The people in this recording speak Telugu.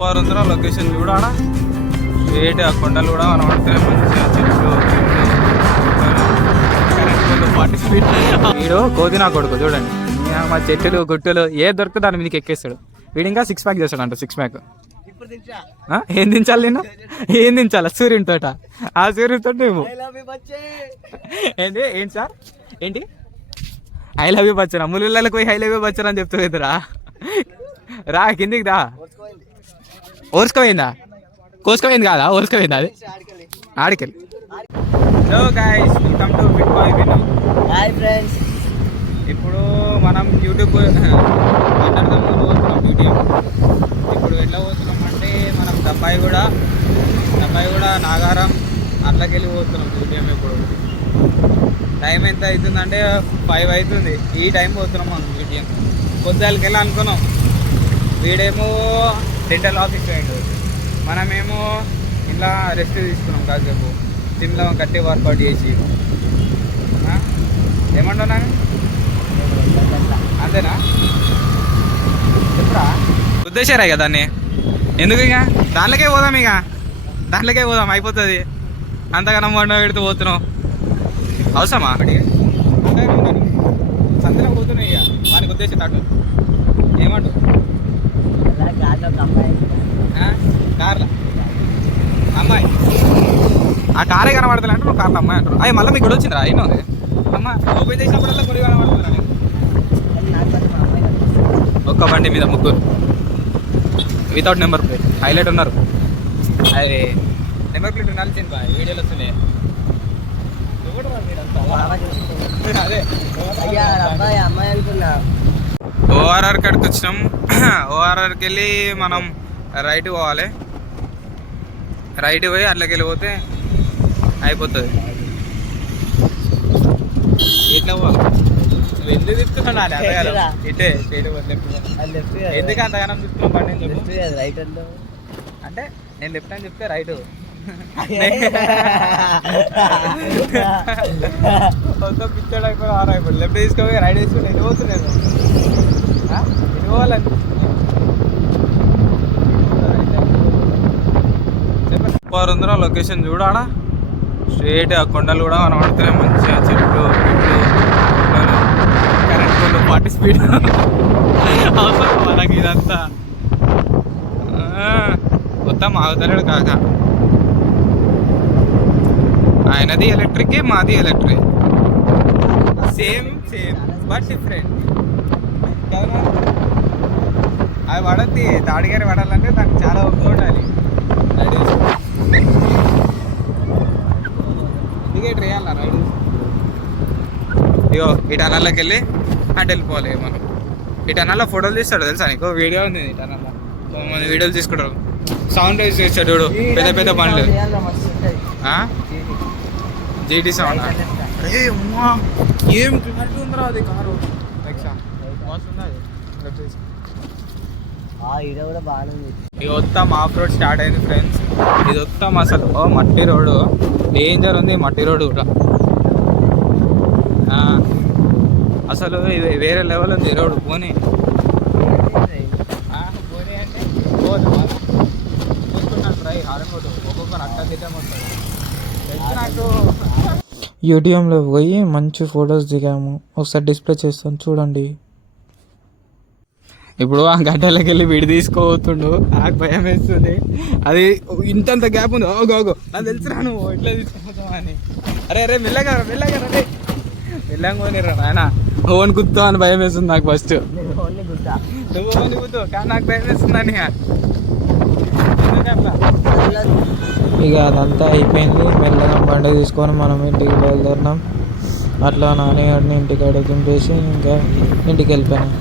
వారందరూ లొకేషన్ చూడాలా స్ట్రేట్ ఆ కొండలు కూడా కనబడుతున్నాయి. మంచిగా చెట్లు చెట్లు 40 స్పీడ్. వీడు కోదినా కొడుకు చూడండి, మా చెట్టులు గుట్టలు ఏ దొరికితే దాని మీదకి ఎక్కేస్తాడు. వీడు ఇంకా 6 ప్యాక్ చేస్తాడంట. 6 ప్యాక్ ఏం దించాలి నేను, ఏం దించాలి? సూర్యుని తోట, ఆ సూర్యుని తోట నువ్వు ఏంటి ఏంటి సార్ ఏంటి ఐ లవ్ యూ బచ్చన్. ముళ్ళకి పోయి ఐ లవ్ యూ బచ్చన్ అని చెప్తూ కదరా. రా కిందికి దా. ఓర్చుకోపోయిందా? కోసుకోపోయింది కాదా, ఓర్చుకోపోయిందా అది ఆడికెళ్ళి. Hello guys, welcome to big boy Vinu. Hi friends. ఇప్పుడు మనం యూట్యూబ్ మాట్లాడదాం పోతున్నాం యూట్యూబ్. ఇప్పుడు ఎట్లా పోతున్నాం అంటే మనం దబ్బాయి కూడా నాగారం అట్లకెళ్ళి పోతున్నాం యూట్యూబ్. ఇప్పుడు టైం ఎంత అవుతుందంటే 5 అవుతుంది. ఈ టైం పోతున్నాం మనం యూట్యూబ్. పొద్దులకెళ్ళి అనుకున్నాం. వీడేమో డెంటల్ ఆఫీస్ పోయిండు, మనమేమో ఇలా రెస్ట్ తీసుకున్నాం కాసేపు. జిమ్లో కట్టి వర్కౌట్ చేసి ఏమంటున్నా అంతేనా చెప్పురా. ఉద్దేశారా ఇక దాన్ని ఎందుకు, ఇక దాంట్లోకే పోదాం అయిపోతుంది. అంతగానో వంట పెడుతూ పోతున్నాం, అవసరమా? సంతలో పోతున్నాయి ఇక దానికి ఉద్దేశం అటు ఏమంటు కార్లా అమ్మాయి, ఆ కారే కనబడతా అంటే నువ్వు కార్లో అమ్మాయి అంటారు. అవి మళ్ళీ మీకు కూడా వచ్చిందిరా అయినా అమ్మ ఓపెన్ చేసినప్పుడల్లా కొద్ది కనబడుతున్నా నేను. ఒక్క బండి మీద ముగ్గురు వితౌట్ నెంబర్ ప్లేట్ హైలైట్ ఉన్నారు. అదే నెంబర్ ప్లేట్ ఉండాల్సింది బా, వీడియోలు వస్తున్నాయి. అదే అమ్మాయి అనుకున్నా. ఓఆర్ఆర్ కాడికి వచ్చినాం. ఓఆర్ఆర్కి వెళ్ళి మనం రైట్ పోవాలి. రైట్ పోయి అట్లకి వెళ్ళిపోతే అయిపోతుంది. ఎట్లా పోవాలి? నువ్వు ఎందుకు తిప్పుతున్నావు? ఇటే ఎందుకు అంతగానం తిప్పుతున్నావు బండి? రైట్ అంటే నేను లెఫ్ట్ అని చెప్తే రైట్. మొత్తం పిచ్చాడు అయిపోయి అయిపోయి లెఫ్ట్ తీసుకోపోయి రైట్ తీసుకుని ఎటు పోతున్నాను, ఎటు పోవాలని చెప్పండి. వారందరూ లొకేషన్ చూడాలా స్ట్రేట్ ఆ కొండలు కూడా కనబడుతున్నాయి. మంచిగా చెట్లు కరెంట్ పోల్లు 40 స్పీడ్. అవసరం మనకి ఇదంతా. మొత్తం ఆగుతలేడు కాక. ఆయనది ఎలక్ట్రిక్, మాది ఎలక్ట్రిక్. సేమ్ బట్ డిఫరెంట్ కదా. అవి పడద్ది, తాడిగారి పడాలంటే దానికి చాలా ఒప్పు ఉండాలి. Indicator వేయాల ride. ఇగో ఈ టనల్లోకి వెళ్ళి అటు వెళ్ళిపోవాలి మనం. ఈ టనల్లో ఫోటోలు తీస్తాడు తెలుసా నీకు? వీడియో ఉంది ఈ టనల్లో, మంది వీడియోలు తీసుకుంటారు. సౌండ్ రైజ్ చేస్తాడు చూడు, పెద్ద పెద్ద బండ్లు. GT sound. ఏం క్లారిటీ ఉందిరా అది కారు. ఇది మొత్తం ఆఫ్ రోడ్ స్టార్ట్ అయింది ఫ్రెండ్స్. ఇది మొత్తం అసలు మట్టి రోడ్డు, డేంజర్ ఉంది మట్టి రోడ్డు కూడా. అసలు ఇది వేరే లెవెల్ ఉంది రోడ్డు. పోనీ అంటే పోతున్నాను ట్రై హారం రోడ్డు, ఒక్కొక్కరు అట్లా తిట్టం వస్తుంది నాకు. యూట్యూబ్లో పోయి మంచి ఫొటోస్ దిగాము, ఒకసారి డిస్ప్లే చేస్తాను చూడండి. ఇప్పుడు ఆ గడ్డలకి వెళ్ళి విడి తీసుకోబోతుండు, నాకు భయం వేస్తుంది. అది ఇంతంత గ్యాప్ ఉంది. ఓగో నాకు తెలుసురా నువ్వు ఎట్లా తీసుకుపోతావు అని. అరే మెల్లగా రే వెళ్ళంగా ఆయన ఓన్ గుర్తు అని భయం వేస్తుంది నాకు. ఫస్ట్ నువ్వు ఓన్ గుర్తు కానీ నాకు భయం వేస్తుందని. ఇక అదంతా అయిపోయింది. మెల్లగా బండి తీసుకొని మనం ఇంటికి బయలుదేరినాం. అట్లా నాన్నగారిని ఇంటికాడ దింపేసి ఇంకా ఇంటికి వెళ్ళిపోయినాం.